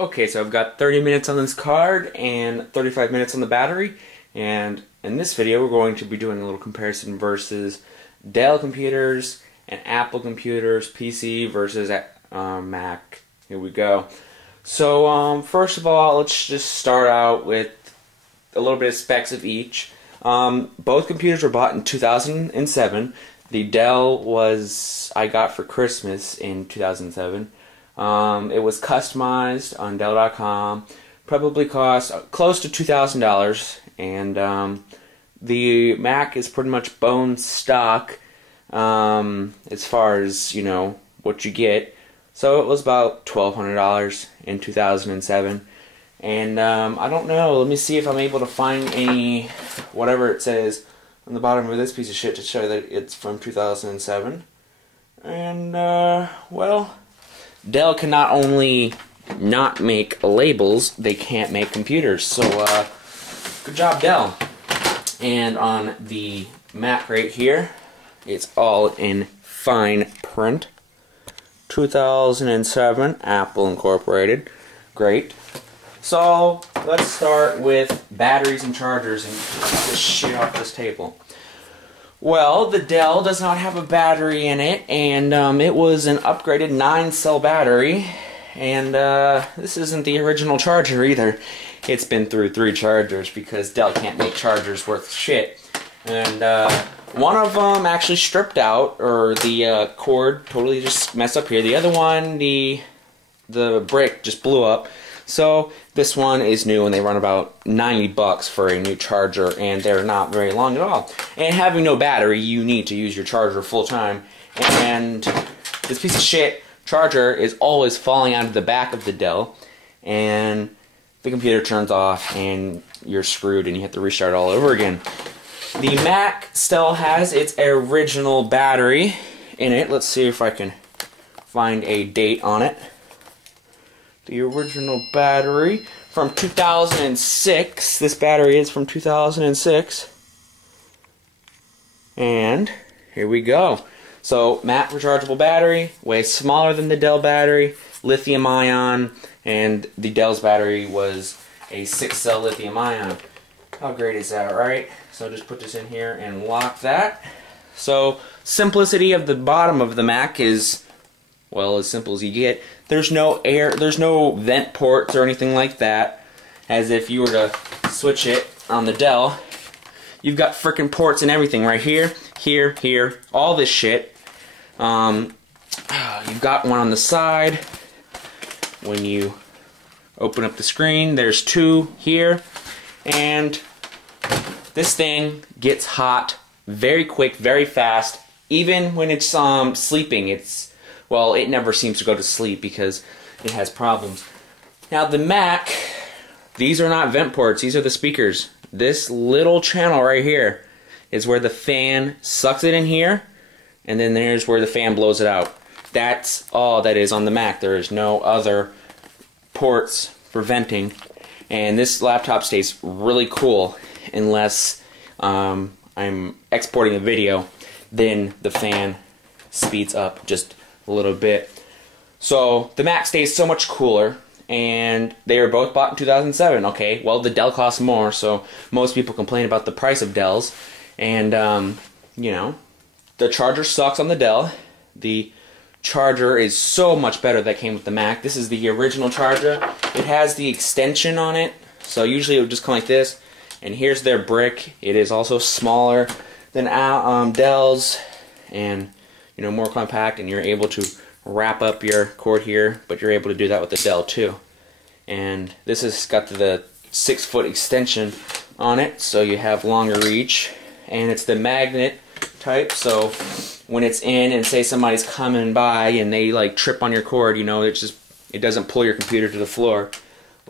Okay, so I've got 30 minutes on this card and 35 minutes on the battery, and in this video we're going to be doing a little comparison versus Dell computers and Apple computers, PC versus Mac. Here we go. So first of all, let's just start out with a little bit of specs of each. Both computers were bought in 2007. The Dell I got for Christmas in 2007. It was customized on Dell.com. Probably cost close to $2,000, and the Mac is pretty much bone stock as far as what you get. So it was about $1,200 in 2007, and I don't know. Let me see if I'm able to find any whatever it says on the bottom of this piece of shit to show that it's from 2007. And well, Dell can not only not make labels, they can't make computers. So good job, Dell. And on the Mac right here, it's all in fine print. 2007, Apple Incorporated. Great. So let's start with batteries and chargers and get this shit off this table. Well, the Dell does not have a battery in it, and it was an upgraded 9-cell battery, and this isn't the original charger either. It's been through 3 chargers because Dell can't make chargers worth shit. And one of them actually stripped out, or the cord totally just messed up here. The other one, the brick just blew up. So this one is new, and they run about $90 for a new charger, and they're not very long at all. And having no battery, you need to use your charger full time. And this piece of shit charger is always falling out of the back of the Dell, and the computer turns off, and you're screwed, and you have to restart all over again. The Mac still has its original battery in it. Let's see if I can find a date on it. The original battery from 2006. This battery is from 2006. And here we go. So, Mac rechargeable battery, way smaller than the Dell battery, lithium ion, and the Dell's battery was a 6-cell lithium ion. How great is that, right? So just put this in here and lock that. So, simplicity of the bottom of the Mac is, well, as simple as you get. There's no air, there's no vent ports or anything like that. As if you were to switch it on the Dell, you've got frickin' ports and everything right here, here, here, all this shit. You've got one on the side. When you open up the screen, there's 2 here, and this thing gets hot very quick, very fast. Even when it's sleeping, well, it never seems to go to sleep because it has problems. Now the Mac, these are not vent ports, these are the speakers. This little channel right here is where the fan sucks it in here, and then there's where the fan blows it out. That's all that is on the Mac. There is no other ports for venting, and this laptop stays really cool unless I'm exporting a video. Then the fan speeds up just a little bit. So the Mac stays so much cooler, and they were both bought in 2007. Okay, well, the Dell costs more, so most people complain about the price of Dells, and the charger sucks on the Dell. The charger is so much better that came with the Mac. This is the original charger. It has the extension on it, so usually it would just come like this. And here's their brick. It is also smaller than Dell's, and more compact, and you're able to wrap up your cord here, but you're able to do that with the Dell too. And this has got the 6-foot extension on it, so you have longer reach, and it's the magnet type, so when it's in and say somebody's coming by and they like trip on your cord, it doesn't pull your computer to the floor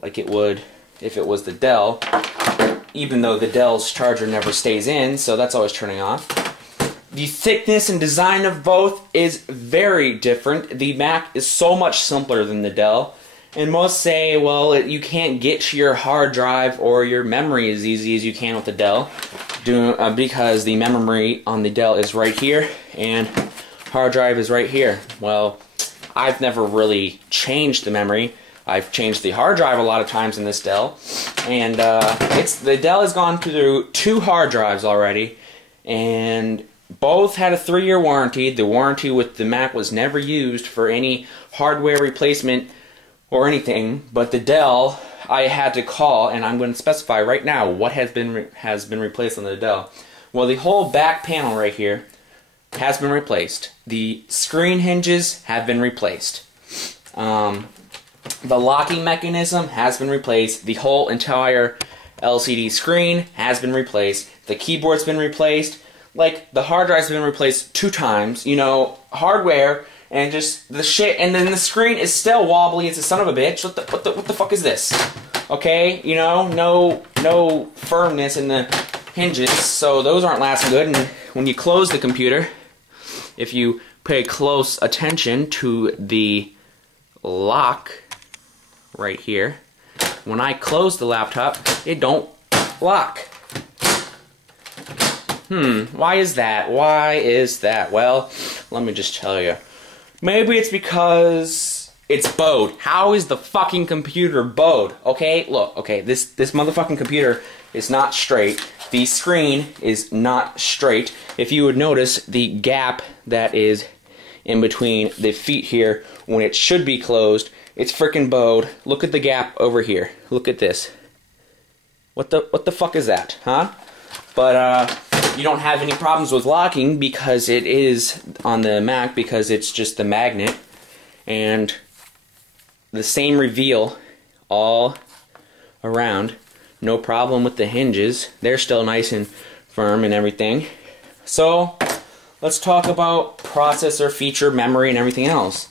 like it would if it was the Dell, even though the Dell's charger never stays in, so that's always turning off. The thickness and design of both is very different. The Mac is so much simpler than the Dell, and most say, well, you can't get to your hard drive or your memory as easy as you can with the Dell, because the memory on the Dell is right here and hard drive is right here. Well, I've never really changed the memory. I've changed the hard drive a lot of times in this Dell, and the Dell has gone through 2 hard drives already, and both had a 3-year warranty. The warranty with the Mac was never used for any hardware replacement or anything, but the Dell, I had to call, and I'm going to specify right now what has been replaced on the Dell. Well, the whole back panel right here has been replaced. The screen hinges have been replaced. The locking mechanism has been replaced. The whole entire LCD screen has been replaced. The keyboard's been replaced. Like, the hard drive's been replaced 2 times. You know, hardware and just the shit. And then the screen is still wobbly. It's a son of a bitch. What the fuck is this? Okay, you know, no firmness in the hinges, so those aren't lasting good. And when you close the computer, if you pay close attention to the lock right here, when I close the laptop, it don't lock. Why is that? Why is that? Well, let me just tell you. Maybe it's because it's bowed. How is the fucking computer bowed? Okay, look, okay, this motherfucking computer is not straight. The screen is not straight. If you would notice the gap that is in between the feet here when it should be closed, it's freaking bowed. Look at the gap over here. Look at this. What the fuck is that, huh? But you don't have any problems with locking because it is on the Mac, because it's just the magnet, and the same reveal all around. No problem with the hinges. They're still nice and firm and everything. So let's talk about processor, feature, memory, and everything else,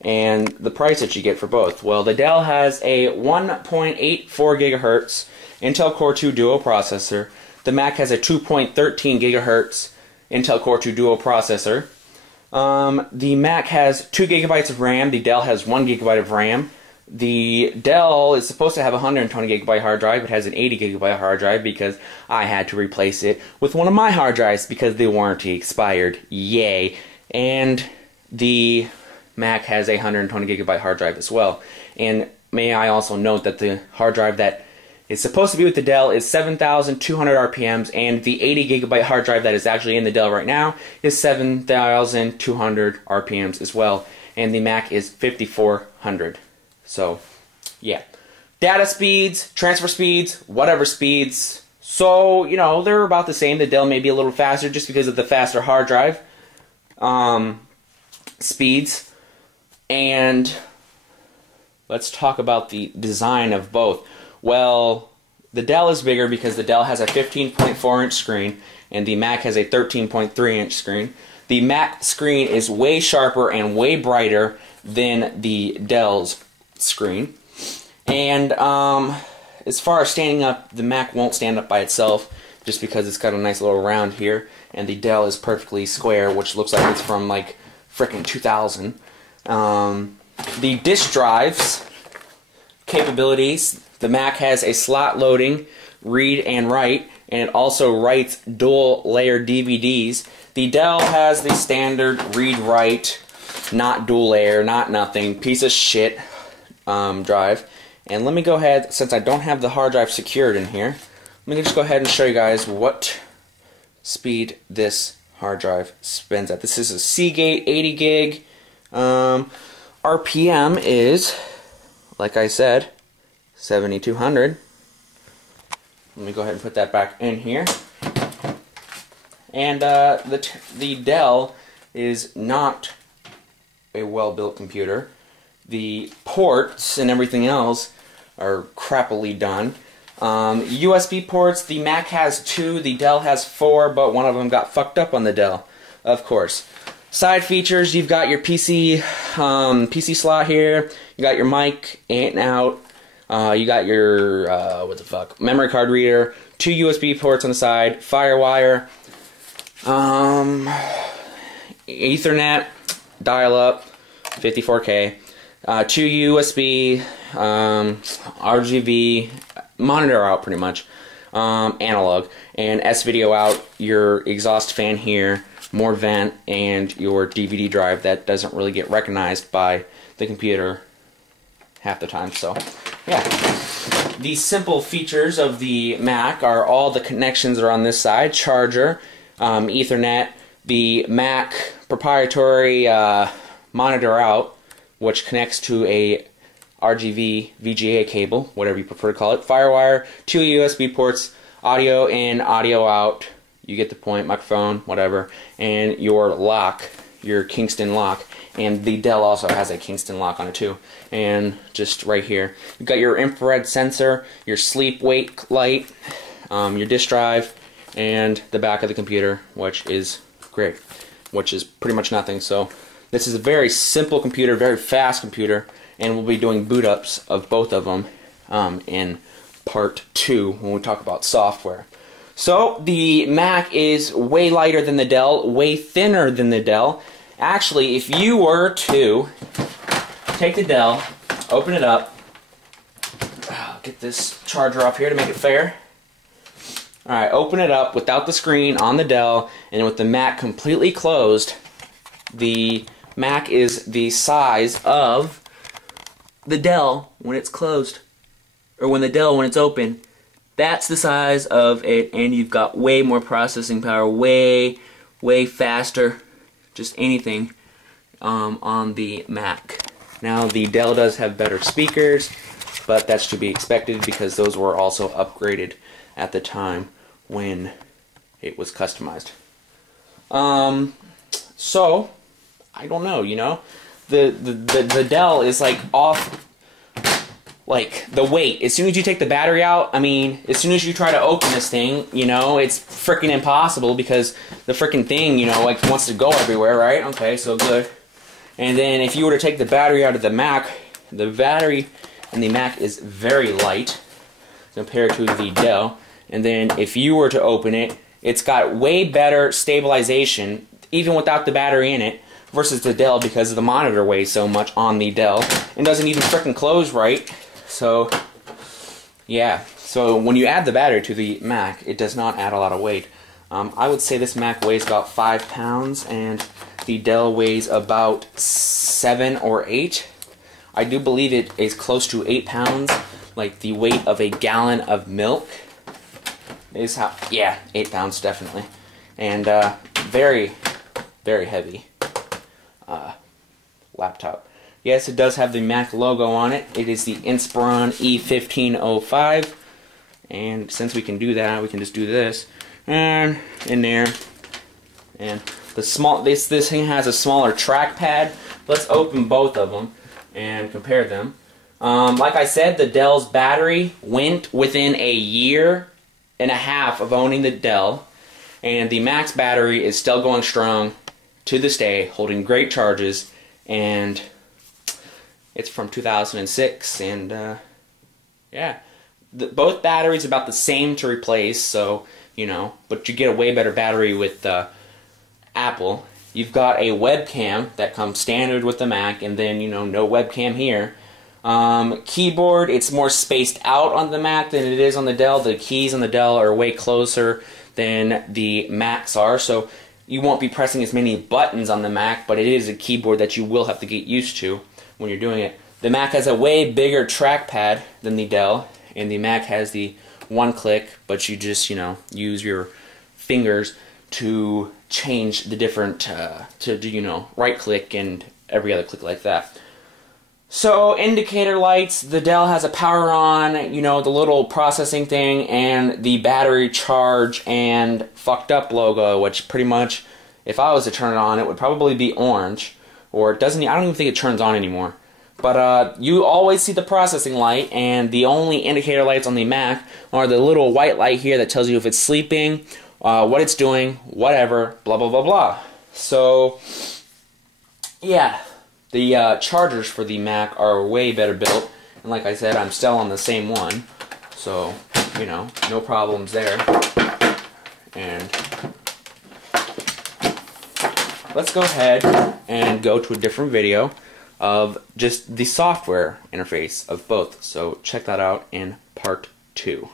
and the price that you get for both. Well, the Dell has a 1.84 gigahertz Intel Core 2 Duo processor. The Mac has a 2.13 gigahertz Intel Core 2 Duo processor. The Mac has 2 gigabytes of RAM. The Dell has 1 gigabyte of RAM. The Dell is supposed to have a 120 gigabyte hard drive. It has an 80 gigabyte hard drive because I had to replace it with one of my hard drives because the warranty expired. Yay. And the Mac has a 120 gigabyte hard drive as well. And may I also note that the hard drive that is supposed to be with the Dell is 7,200 RPMs, and the 80 gigabyte hard drive that is actually in the Dell right now is 7,200 RPMs as well. And the Mac is 5,400. So, yeah. Data speeds, transfer speeds, whatever speeds. So, you know, they're about the same. The Dell may be a little faster just because of the faster hard drive speeds. And let's talk about the design of both. Well, the Dell is bigger because the Dell has a 15.4 inch screen and the Mac has a 13.3 inch screen. The Mac screen is way sharper and way brighter than the Dell's screen. And as far as standing up, the Mac won't stand up by itself just because it's got a nice little round here, and the Dell is perfectly square, which looks like it's from like frickin' 2000. The disk drives capabilities: the Mac has a slot loading read and write, and it also writes dual layer DVDs. The Dell has the standard read write, not dual layer, not nothing, piece of shit drive. And let me go ahead, since I don't have the hard drive secured in here, let me just go ahead and show you guys what speed this hard drive spins at. This is a Seagate 80 gig. RPM is, like I said, 7,200. Let me go ahead and put that back in here. And the Dell is not a well-built computer. The ports and everything else are crappily done. USB ports, the Mac has 2, the Dell has 4, but one of them got fucked up on the Dell, of course. Side features, you've got your PC slot here, you got your mic in and out, you got your, memory card reader, 2 USB ports on the side, FireWire, Ethernet, dial-up, 54K, 2 USB, RGB, monitor out pretty much, analog, and S-video out, your exhaust fan here, more vent, and your DVD drive that doesn't really get recognized by the computer half the time. So, yeah. The simple features of the Mac are all the connections are on this side. Charger, Ethernet, the Mac proprietary monitor out, which connects to a RGB VGA cable, whatever you prefer to call it. Firewire, 2 USB ports, audio in, audio out. You get the point, microphone, whatever. And your lock, your Kingston lock. And the Dell also has a Kingston lock on it too. And just right here, you've got your infrared sensor, your sleep wake light, your disk drive, and the back of the computer, which is great, which is pretty much nothing. So this is a very simple computer, very fast computer, and we'll be doing boot ups of both of them in part 2 when we talk about software. So the Mac is way lighter than the Dell, way thinner than the Dell. Actually, if you were to take the Dell, open it up, get this charger off here to make it fair. Alright, open it up without the screen on the Dell, and with the Mac completely closed, the Mac is the size of the Dell when it's closed, or when the Dell when it's open. That's the size of it, and you've got way more processing power, way faster, just anything on the Mac. Now the Dell does have better speakers, but that's to be expected because those were also upgraded at the time when it was customized. So I don't know, you know, the Dell is like off. Like, the weight, as soon as you take the battery out, I mean, as soon as you try to open this thing, you know, it's freaking impossible because the freaking thing, you know, like, wants to go everywhere, right? Okay, so good. And then if you were to take the battery out of the Mac, the battery in the Mac is very light compared to the Dell. And then if you were to open it, it's got way better stabilization, even without the battery in it, versus the Dell because the monitor weighs so much on the Dell and doesn't even freaking close right. So, yeah. So when you add the battery to the Mac, it does not add a lot of weight. I would say this Mac weighs about 5 pounds, and the Dell weighs about 7 or 8. I do believe it is close to 8 pounds, like the weight of a gallon of milk. Is how, yeah, 8 pounds definitely, and very heavy laptop. Yes, it does have the Mac logo on it. It is the Inspiron E1505. And since we can do that, we can just do this. And in there. And the small this thing has a smaller trackpad. Let's open both of them and compare them. Like I said, the Dell's battery went within a year and a half of owning the Dell. And the Mac's battery is still going strong to this day, holding great charges, and it's from 2006, and yeah, both batteries about the same to replace, so, you know, but you get a way better battery with Apple. You've got a webcam that comes standard with the Mac, and then, you know, no webcam here. Keyboard, it's more spaced out on the Mac than it is on the Dell. The keys on the Dell are way closer than the Macs are, so you won't be pressing as many buttons on the Mac, but it is a keyboard that you will have to get used to when you're doing it. The Mac has a way bigger trackpad than the Dell, and the Mac has the one click, but you just, you know, use your fingers to change the different, to you know, right click and every other click like that. So, indicator lights, the Dell has a power on, you know, the little processing thing, and the battery charge and fucked up logo, which pretty much, if I was to turn it on, it would probably be orange, or it doesn't, I don't even think it turns on anymore. But you always see the processing light, and the only indicator lights on the Mac are the little white light here that tells you if it's sleeping, what it's doing, whatever, blah blah blah blah. So, yeah. The chargers for the Mac are way better built, and like I said, I'm still on the same one, so, you know, no problems there. And let's go ahead and go to a different video of just the software interface of both, so check that out in part 2.